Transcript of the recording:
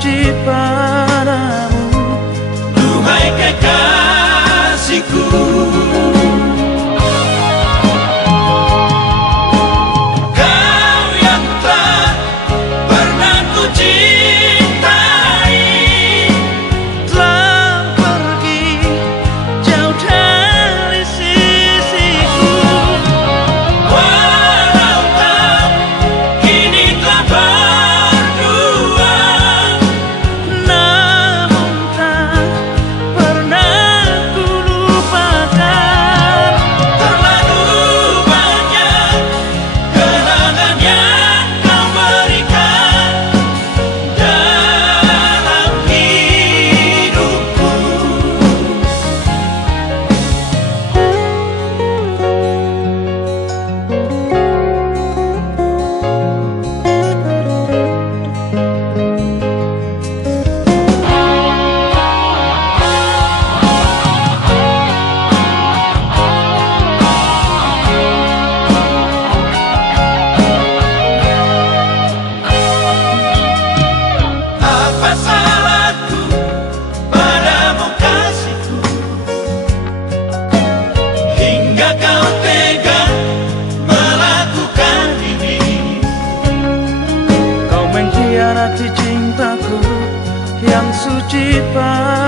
suci padamu. Duhai kekasihku, kau yang telah pernah ku cintai, Telah pergi jauh dari sisiku. walau kau kini telah berdua, Namun tak pernah ku lupakan. terlalu banyak kenangan yang kau berikan dalam hidupku. Apa salahku padamu kasihku, hingga kau tega melakukan ini. Kau mengkhianati cintaku yang suci padamu.